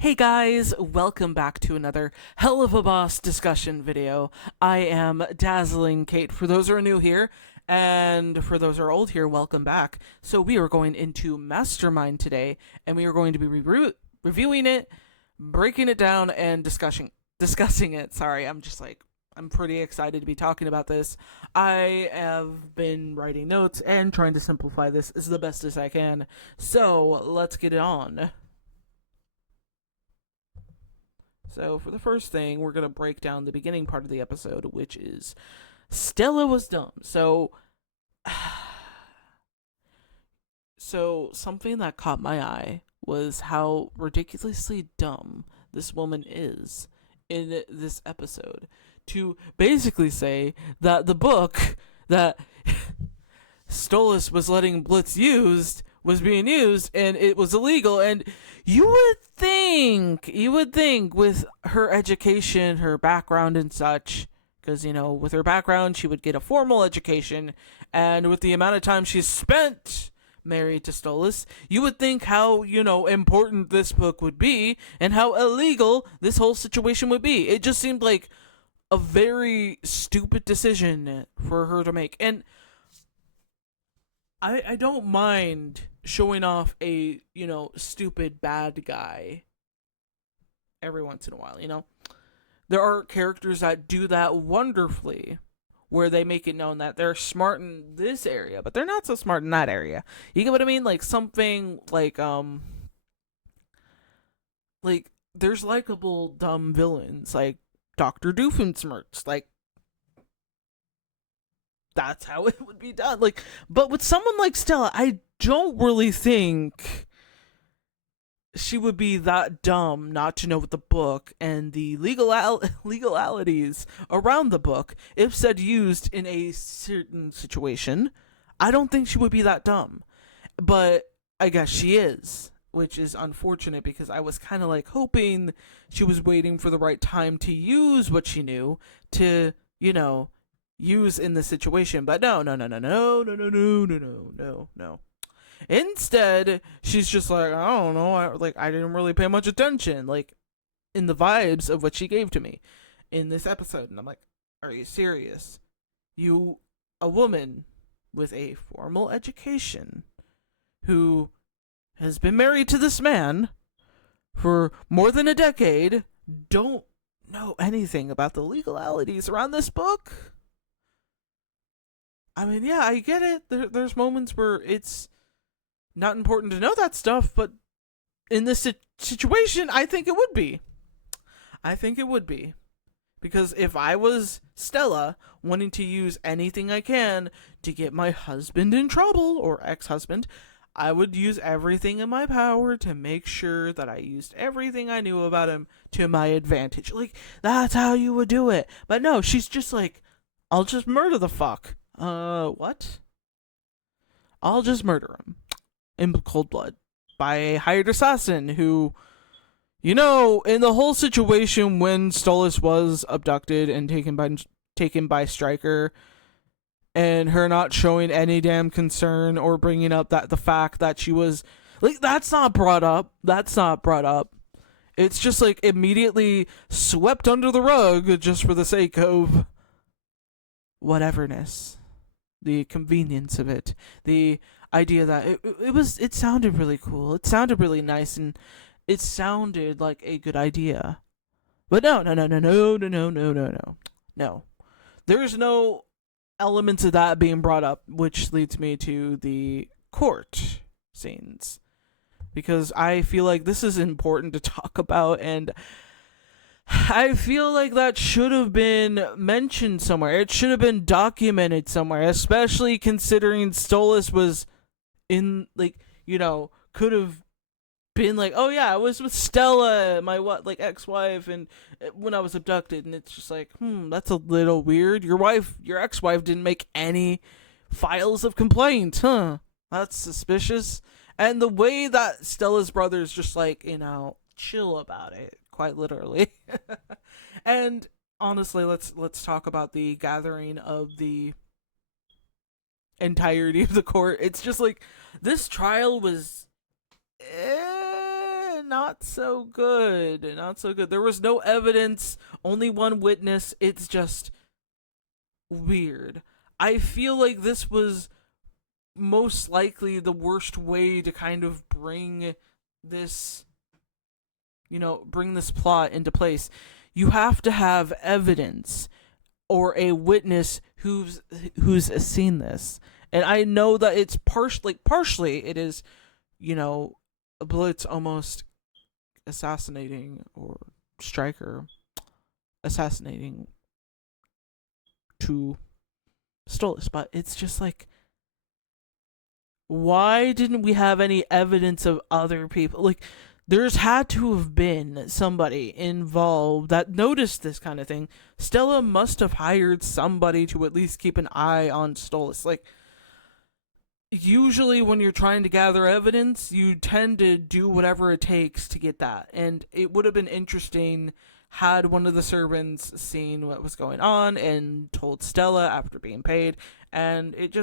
Hey guys, welcome back to another Helluva Boss discussion video. I am Dazzling Kate for those who are new here, and for those who are old here, welcome back. So we are going into Mastermind today, and we are going to be reviewing it, breaking it down, and discussing it. Sorry, I'm pretty excited to be talking about this. I have been writing notes and trying to simplify this as the best as I can. So let's get it on. So, for the first thing, we're going to break down the beginning part of the episode, which is Stella was dumb. So something that caught my eye was how ridiculously dumb this woman is in this episode. To basically say that the book that Stolas was letting Blitz used was being used and it was illegal, and you would think with her education, her background and such, because with her background she would get a formal education, and with the amount of time she's spent married to Stolas, you would think how important this book would be and how illegal this whole situation would be. It just seemed like a very stupid decision for her to make. And I don't mind showing off a, stupid bad guy every once in a while. There are characters that do that wonderfully, where they make it known that they're smart in this area, but they're not so smart in that area. You get what I mean? Like something like there's likable dumb villains like Dr. Doofenshmirtz. Like that's how it would be done. But with someone like Stella, I don't really think she would be that dumb not to know the book and the legalities around the book if said used in a certain situation. I don't think she would be that dumb, but I guess she is, which is unfortunate because I was kind of hoping she was waiting for the right time to use what she knew to use in the situation. But no, no, no, no, no, no, no, no, no, no, no, no. Instead, she's just like, I don't know, I didn't really pay much attention, in the vibes of what she gave to me in this episode. And I'm like, are you serious? You, a woman with a formal education who has been married to this man for more than a decade, don't know anything about the legalities around this book? I mean, yeah, I get it. There's moments where it's not important to know that stuff, but in this situation, I think it would be. I think it would be. Because if I was Stella, wanting to use anything I can to get my husband in trouble, or ex-husband, I would use everything in my power to make sure that I used everything I knew about him to my advantage. That's how you would do it. But no, she's just like, I'll just murder the fuck. What? I'll just murder him in cold blood by a hired assassin who, in the whole situation when Stolas was abducted and taken by Stryker, and her not showing any damn concern or bringing up the fact that she was that's not brought up. That's not brought up. It's just immediately swept under the rug just for the sake of whateverness, the convenience of it, the idea that it sounded really cool, it sounded really nice, and it sounded like a good idea. But no, no, no, no, no, no, no, no, no, no, no. There's no elements of that being brought up, which leads me to the court scenes, because I feel like this is important to talk about, and I feel like that should have been mentioned somewhere. It should have been documented somewhere, especially considering Stolas was in, could have been oh yeah, I was with Stella, my ex-wife, and when I was abducted, and it's just that's a little weird. Your ex-wife didn't make any files of complaints, huh? That's suspicious. And the way that Stella's brother's just chill about it, quite literally. And honestly, let's talk about the gathering of the entirety of the court. It's just this trial was not so good. Not so good. There was no evidence, only one witness. It's just weird. I feel like this was most likely the worst way to kind of bring this, bring this plot into place. You have to have evidence or a witness who's seen this. And I know that it's partially it is, Blitz almost assassinating, or Stryker assassinating to Stolas, but it's just like, why didn't we have any evidence of other people? Like, there's had to have been somebody involved that noticed this kind of thing. Stella must have hired somebody to at least keep an eye on Stolas. Like, usually when you're trying to gather evidence, you tend to do whatever it takes to get that. And it would have been interesting had one of the servants seen what was going on and told Stella after being paid, and it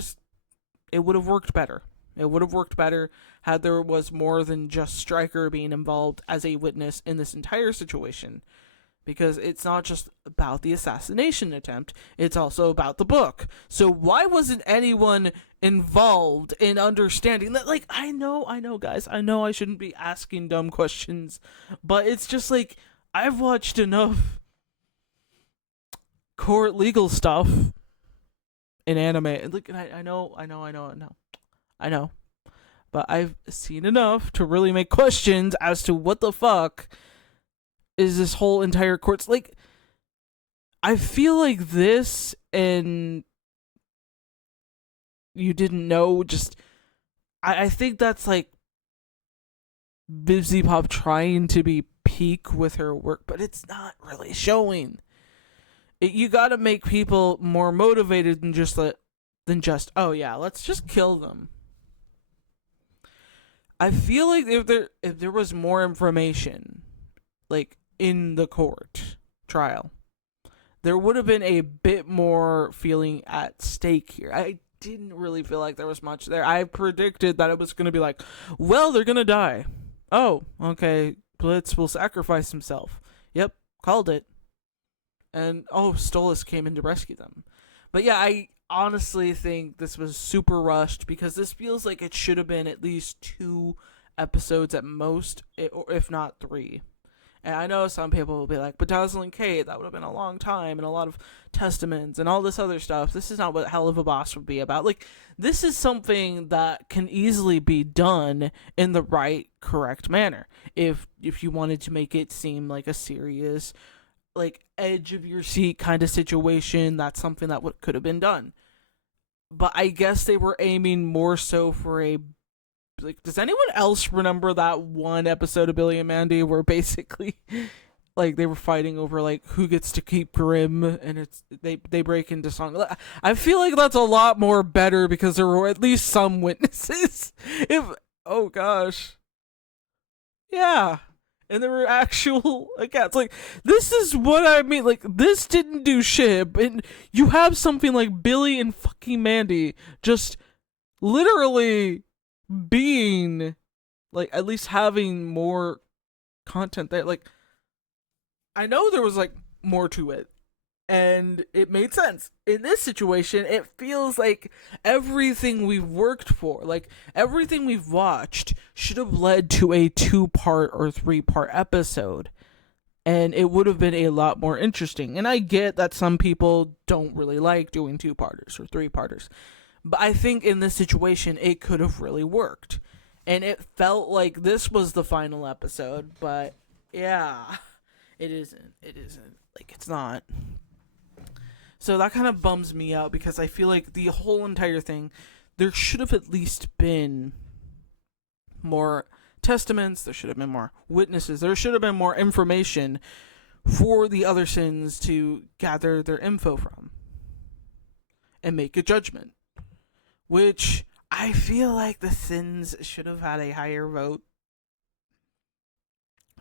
would have worked better. It would have worked better had there was more than just Stryker being involved as a witness in this entire situation. Because it's not just about the assassination attempt, it's also about the book. So why wasn't anyone involved in understanding that? Like, I know, guys, I know I shouldn't be asking dumb questions, but it's just like, I've watched enough court legal stuff in anime. Like, I know. But I've seen enough to really make questions as to what the fuck is this whole entire court's like. I feel like this, and you didn't know, just I think that's like Bibsy Pop trying to be peak with her work, but it's not really showing. You gotta make people more motivated than just oh yeah, let's just kill them. I feel like if there was more information, like in the court trial, there would have been a bit more feeling at stake here. I didn't really feel like there was much there. I predicted that it was going to be like, well, they're going to die. Oh, okay, Blitz will sacrifice himself. Yep, called it. And, Stolas came in to rescue them. But yeah, I honestly think this was super rushed, because this feels like it should have been at least 2 episodes at most, or if not 3. And I know some people will be like, Bedazzling Kate, that would have been a long time, and a lot of testaments, and all this other stuff. This is not what Helluva Boss would be about. Like, this is something that can easily be done in the right, correct manner. If you wanted to make it seem like a serious, like, edge of your seat kind of situation, that's something that could have been done. But I guess they were aiming more so for a, like, does anyone else remember that one episode of Billy and Mandy where basically, like, they were fighting over, like, who gets to keep Grimm, and they break into song. I feel like that's a lot more better, because there were at least some witnesses. Oh gosh. Yeah. And there were actual accounts. Like, this is what I mean. Like, this didn't do shit. And you have something like Billy and fucking Mandy just literally being, like, at least having more content there. Like, I know there was, like, more to it, and it made sense. In this situation, it feels like everything we've worked for, like everything we've watched, should have led to a 2-part or 3-part episode, and it would have been a lot more interesting. And I get that some people don't really like doing 2-parters or 3-parters, but I think in this situation it could have really worked. And it felt like this was the final episode, but yeah, it isn't. Like, it's not. So that kind of bums me out, because I feel like the whole entire thing, there should have at least been more testaments, there should have been more witnesses, there should have been more information for the other sins to gather their info from and make a judgment. Which I feel like the sins should have had a higher vote.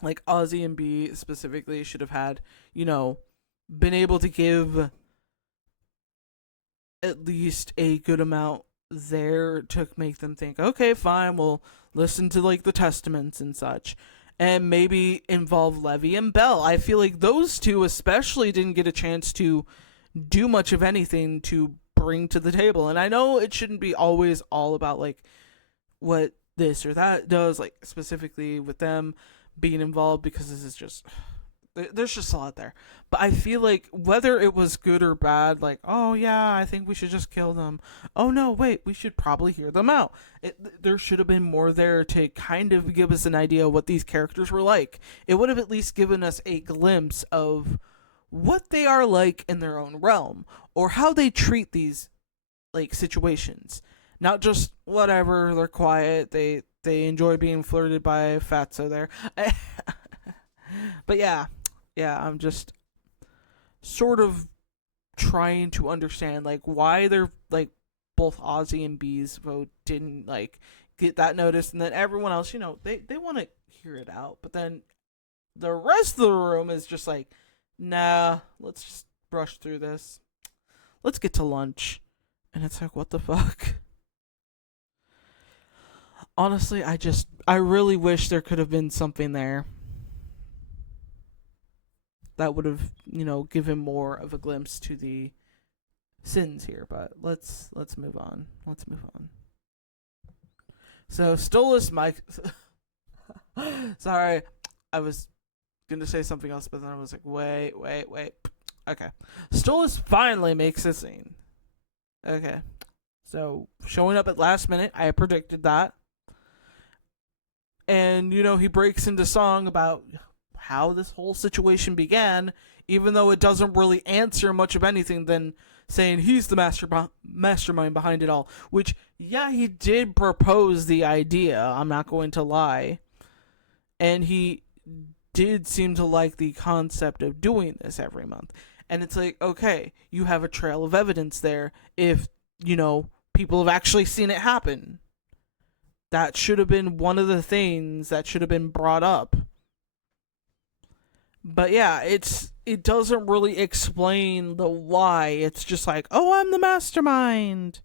Like, Ozzy and B specifically should have had, been able to give at least a good amount there to make them think, okay, fine, we'll listen to, like, the testaments and such. and maybe involve Levy and Bell. I feel like those two especially didn't get a chance to do much of anything to bring to the table. And I know it shouldn't be always all about like what this or that does, like specifically with them being involved, because this is just, there's just a lot there. But I feel like whether it was good or bad, like, oh yeah, I think we should just kill them. Oh no, wait, we should probably hear them out. There should have been more there to kind of give us an idea of what these characters were like. It would have at least given us a glimpse of what they are like in their own realm, or how they treat these like situations. Not just whatever, they're quiet, they enjoy being flirted by Fatso there. But yeah, I'm just sort of trying to understand like why they're like both Ozzy and B's vote didn't like get that notice, and then everyone else, they want to hear it out, but then the rest of the room is just like, nah, let's just brush through this. Let's get to lunch. And it's like, what the fuck? Honestly, I really wish there could have been something there that would have, given more of a glimpse to the sins here. But let's move on. Let's move on. So Stolas Mike, sorry, I was gonna say something else, but then I was like, wait. Okay, Stolas finally makes a scene. Okay, so showing up at last minute, I predicted that, and he breaks into song about how this whole situation began, even though it doesn't really answer much of anything than saying he's the mastermind behind it all. Which, yeah, he did propose the idea, I'm not going to lie. And he did seem to like the concept of doing this every month. And it's like, okay, you have a trail of evidence there if, people have actually seen it happen. That should have been one of the things that should have been brought up. But yeah, it doesn't really explain the why. It's just like, oh, I'm the mastermind.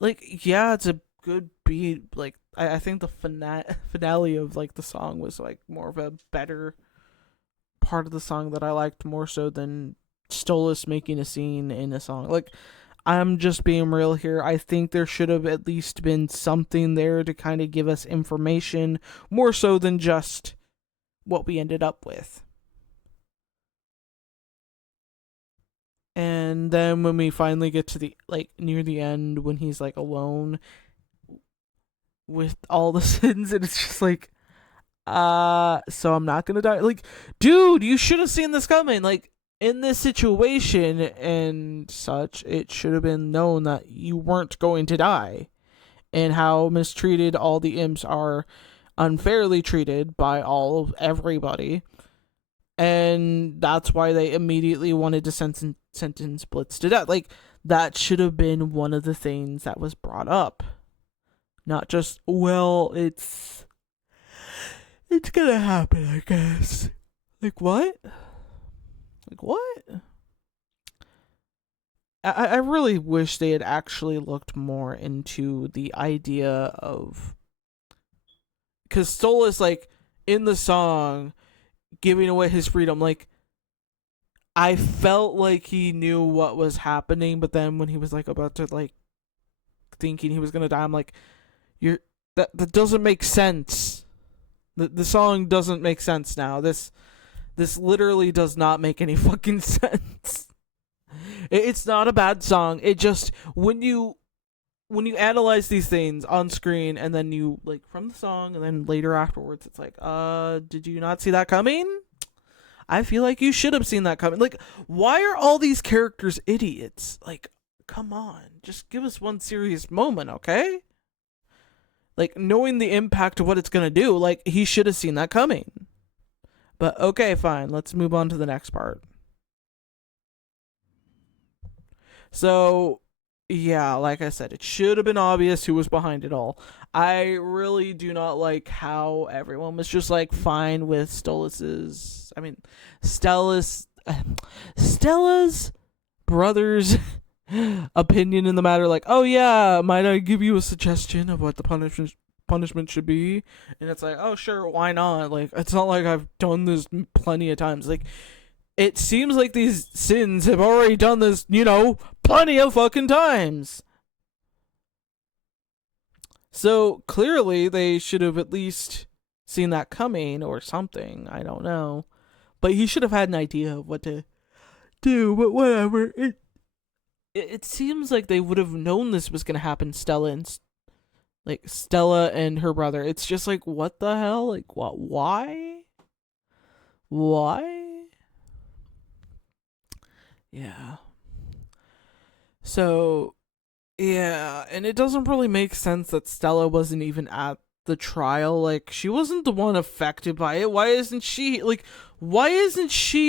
Like, yeah, it's a good beat. Like, I think the finale of like the song was like more of a better part of the song that I liked more so than Stolas making a scene in a song. Like, I'm just being real here. I think there should have at least been something there to kind of give us information more so than just what we ended up with. And then when we finally get to the like near the end, when he's like alone with all the sins, and it's just like, so I'm not gonna die. Like, dude, you should have seen this coming. Like, in this situation and such, it should have been known that you weren't going to die, and how mistreated all the imps are, unfairly treated by all of everybody. And that's why they immediately wanted to sentence Blitz to death. Like, that should have been one of the things that was brought up. Not just, well, it's gonna happen, I guess. Like, what? Like, what? I really wish they had actually looked more into the idea of... Because Stolas, like, in the song, giving away his freedom, like, I felt like he knew what was happening, but then when he was, like, about to, like, thinking he was gonna die, I'm like, that doesn't make sense. The song doesn't make sense now. This literally does not make any fucking sense. It's not a bad song. It just, when you analyze these things on screen and then you like from the song and then later afterwards, it's like, did you not see that coming? I feel like you should have seen that coming. Like, why are all these characters idiots? Like, come on, just give us one serious moment, okay? Like, knowing the impact of what it's gonna do, like, he should have seen that coming. But okay, fine, let's move on to the next part. So, yeah, like I said, it should have been obvious who was behind it all. I really do not like how everyone was just like fine with Stella's brother's opinion in the matter. Like, oh yeah, might I give you a suggestion of what the punishment punishment should be. And it's like, oh sure, why not? Like, it's not like I've done this plenty of times. Like, it seems like these sins have already done this, plenty of fucking times. So clearly they should have at least seen that coming or something. I don't know. But he should have had an idea of what to do, but whatever. It seems like they would have known this was going to happen, Stella and her brother. It's just like, what the hell? Like, what? Why? Yeah. So, yeah, and it doesn't really make sense that Stella wasn't even at the trial. Like, she wasn't the one affected by it. Why isn't she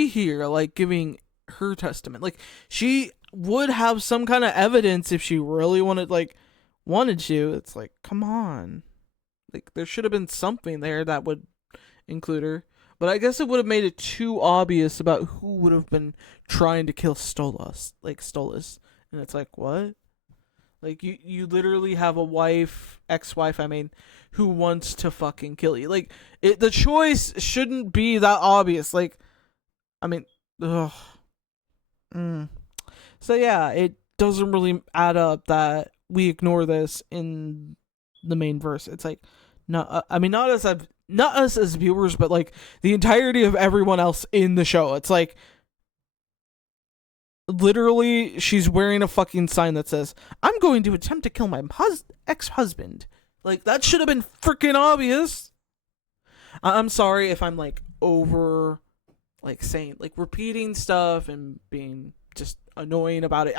here, like, giving her testament? Like, she would have some kind of evidence if she really wanted to. It's like, come on. Like, there should have been something there that would include her. But I guess it would have made it too obvious about who would have been trying to kill Stolas. And it's like, what? Like, you literally have a ex-wife, who wants to fucking kill you. Like, the choice shouldn't be that obvious. Like, ugh. So yeah, it doesn't really add up that we ignore this in the main verse. It's like, not us as viewers, but like the entirety of everyone else in the show. It's like, literally, she's wearing a fucking sign that says, "I'm going to attempt to kill my ex-husband." Like, that should have been freaking obvious. I'm sorry if I'm like over, like, saying, like, repeating stuff and being just annoying about it.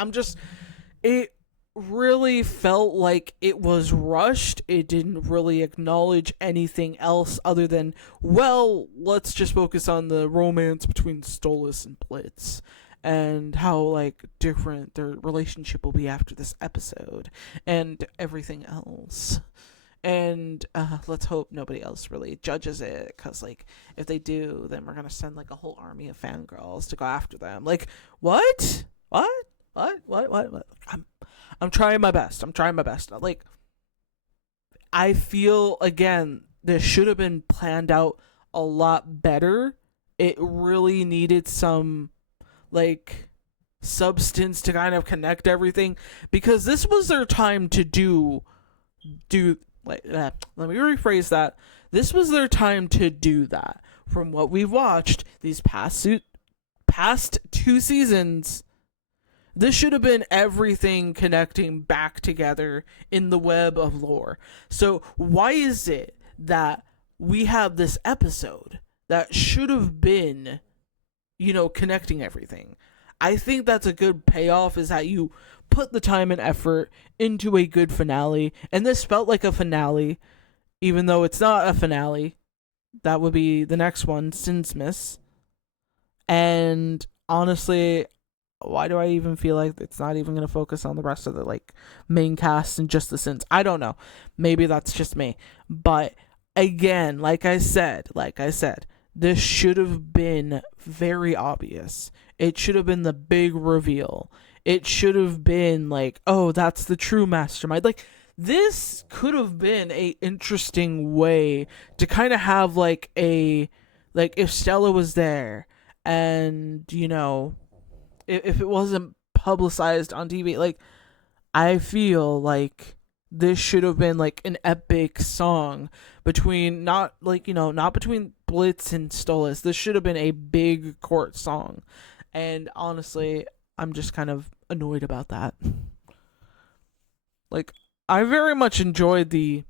It really felt like it was rushed. It didn't really acknowledge anything else other than, well, let's just focus on the romance between Stolas and Blitz and how, like, different their relationship will be after this episode and everything else. And let's hope nobody else really judges it, because, like, if they do, then we're gonna send, like, a whole army of fangirls to go after them. Like, what? I'm trying my best. Like, I feel, again, this should have been planned out a lot better. It really needed some, like, substance to kind of connect everything, because this was their time to do let me rephrase that. This was their time to do that. From what we've watched these past 2 seasons, this should have been everything connecting back together in the web of lore. So why is it that we have this episode that should have been, connecting everything? I think that's a good payoff, is that you put the time and effort into a good finale, and this felt like a finale, even though it's not a finale. That would be the next one, Sinsmith. And honestly, why do I even feel like it's not even going to focus on the rest of the, like, main cast and just the Sins? I don't know. Maybe that's just me. But again, like I said, this should have been very obvious. It should have been the big reveal. It should have been like, oh, that's the true mastermind. Like, this could have been a interesting way to kind of have, like, if Stella was there and, if it wasn't publicized on TV, like, I feel like this should have been, like, an epic song between, not between Blitz and Stolas. This should have been a big court song. And honestly, I'm just kind of annoyed about that. Like, I very much enjoyed the,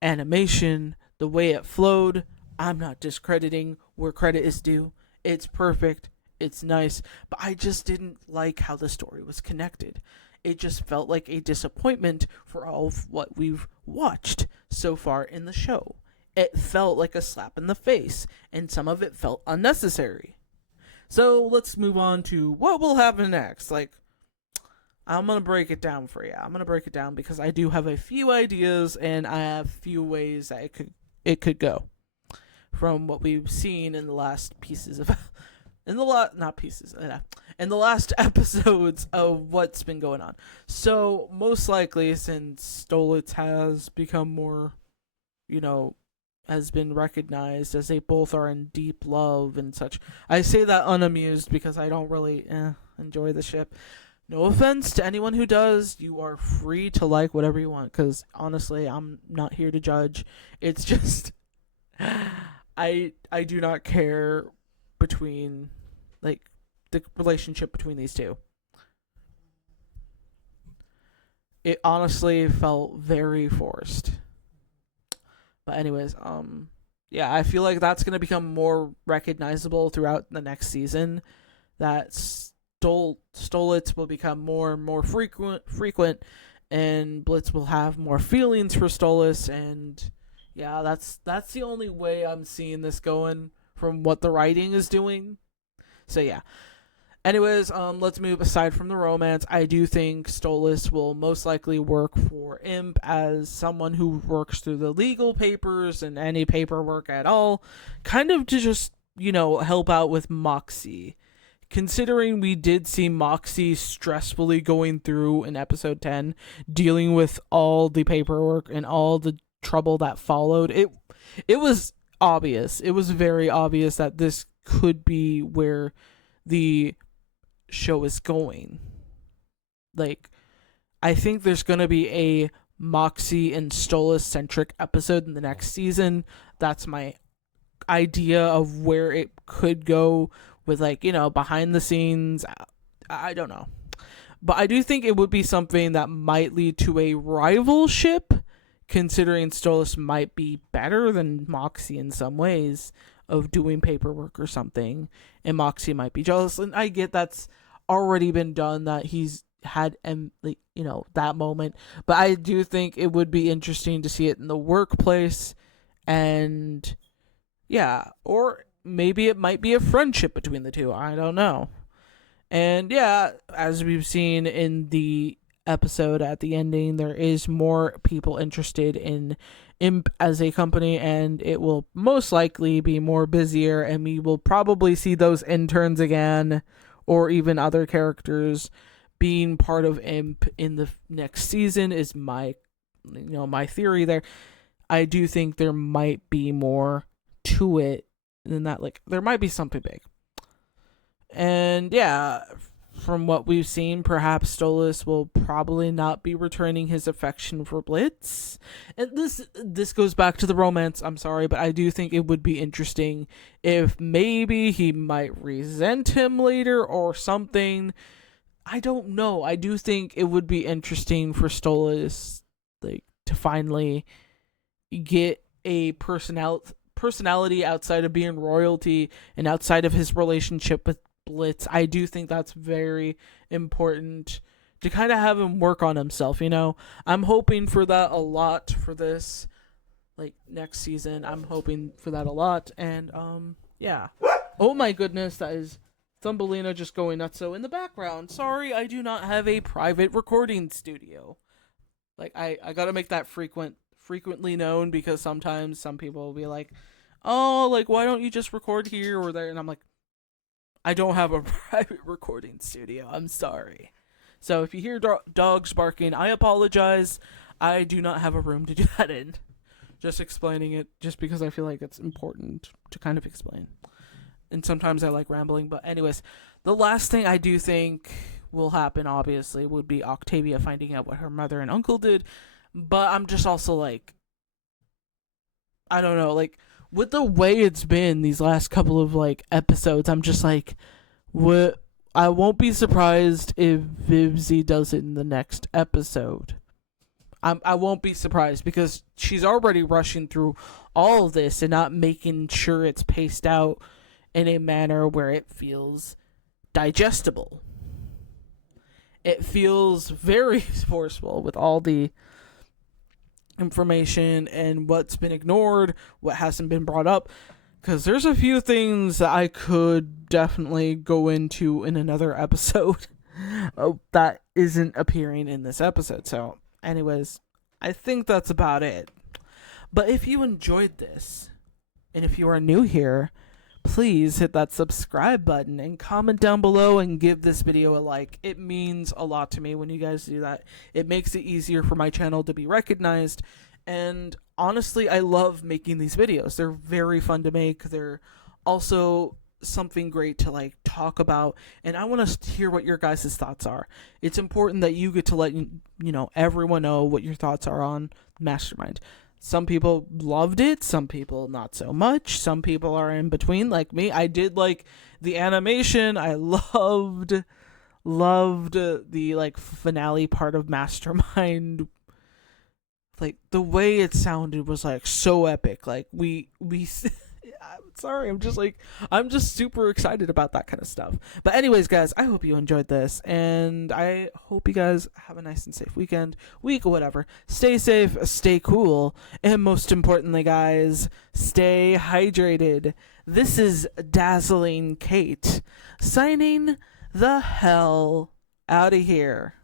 animation, the way it flowed. I'm not discrediting where credit is due. It's perfect. It's nice. But I just didn't like how the story was connected. It just felt like a disappointment for all of what we've watched so far in the show. It felt like a slap in the face, and some of it felt unnecessary. So let's move on to what will happen next. Like, I'm going to break it down for you. I'm going to break it down because I do have a few ideas, and I have a few ways that it could go from what we've seen in the last pieces of in the not pieces, in the last episodes of what's been going on. So most likely, since Stolitz has become more, you know, has been recognized as they both are in deep love and such. I say that unamused because I don't really enjoy the ship. No offense to anyone who does. You are free to like whatever you want, because honestly, I'm not here to judge. It's just I do not care between like the relationship between these two. It honestly felt very forced. But anyways, yeah, I feel like that's gonna become more recognizable throughout the next season. That Stolitz will become more and more frequent, and Blitz will have more feelings for Stolitz, and yeah, that's the only way I'm seeing this going from what the writing is doing. So yeah. Anyways, let's move aside from the romance. I do think Stolas will most likely work for Imp as someone who works through the legal papers and any paperwork at all, kind of to just, help out with Moxie. Considering we did see Moxie stressfully going through in episode 10, dealing with all the paperwork and all the trouble that followed, it was obvious. It was very obvious that this could be where the show is going. Like, I think there's going to be a Moxie and Stolas centric episode in the next season. That's my idea of where it could go with, like, behind the scenes. I don't know. But I do think it would be something that might lead to a rivalship, considering Stolas might be better than Moxie in some ways of doing paperwork or something, and Moxie might be jealous. And I get that's already been done, that he's had that moment, but I do think it would be interesting to see it in the workplace, and yeah, or maybe it might be a friendship between the two. I don't know. And yeah, as we've seen in the episode at the ending, there is more people interested in Imp as a company, and it will most likely be more busier, and we will probably see those interns again, or even other characters being part of Imp in the next season is my theory there. I do think there might be more to it than that. Like, there might be something big. And yeah, from what we've seen, perhaps Stolas will probably not be returning his affection for Blitz. And this goes back to the romance, I'm sorry, but I do think it would be interesting if maybe he might resent him later or something. I don't know. I do think it would be interesting for Stolas, like, to finally get a personality outside of being royalty and outside of his relationship with Blitz. I do think that's very important to kind of have him work on himself. I'm hoping for that a lot for this, like, next season. I'm hoping for that a lot. And yeah. Oh my goodness, that is Thumbelina just going nuts. So in the background, sorry, I do not have a private recording studio. Like, I gotta make that frequently known, because sometimes some people will be like, oh, like, why don't you just record here or there? And I'm like, I don't have a private recording studio. I'm sorry. So if you hear dogs barking, I apologize. I do not have a room to do that in. Just explaining it, just because I feel like it's important to kind of explain. And sometimes I like rambling. But anyways, the last thing I do think will happen, obviously, would be Octavia finding out what her mother and uncle did. But I'm just also like, I don't know, like, with the way it's been these last couple of, like, episodes, I'm just like, what? I won't be surprised if Vivzy does it in the next episode. I won't be surprised, because she's already rushing through all of this and not making sure it's paced out in a manner where it feels digestible. It feels very forceful with all the information and what's been ignored, what hasn't been brought up, because there's a few things that I could definitely go into in another episode that isn't appearing in this episode. So anyways, I think that's about it. But if you enjoyed this, and if you are new here, please hit that subscribe button and comment down below and give this video a like. It means a lot to me when you guys do that. It makes it easier for my channel to be recognized. And honestly, I love making these videos. They're very fun to make. They're also something great to like talk about, and I want to hear what your guys' thoughts are. It's important that you get to let everyone know what your thoughts are on Mastermind. Some people loved it, some people not so much, some people are in between like me. I did like the animation. I loved the like finale part of Mastermind. Like the way it sounded was like so epic. Like we I'm sorry, I'm just super excited about that kind of stuff. But anyways, guys, I hope you enjoyed this, and I hope you guys have a nice and safe week, or whatever. Stay safe, stay cool, and most importantly, guys, stay hydrated. This is Dazzling Kate signing the hell out of here.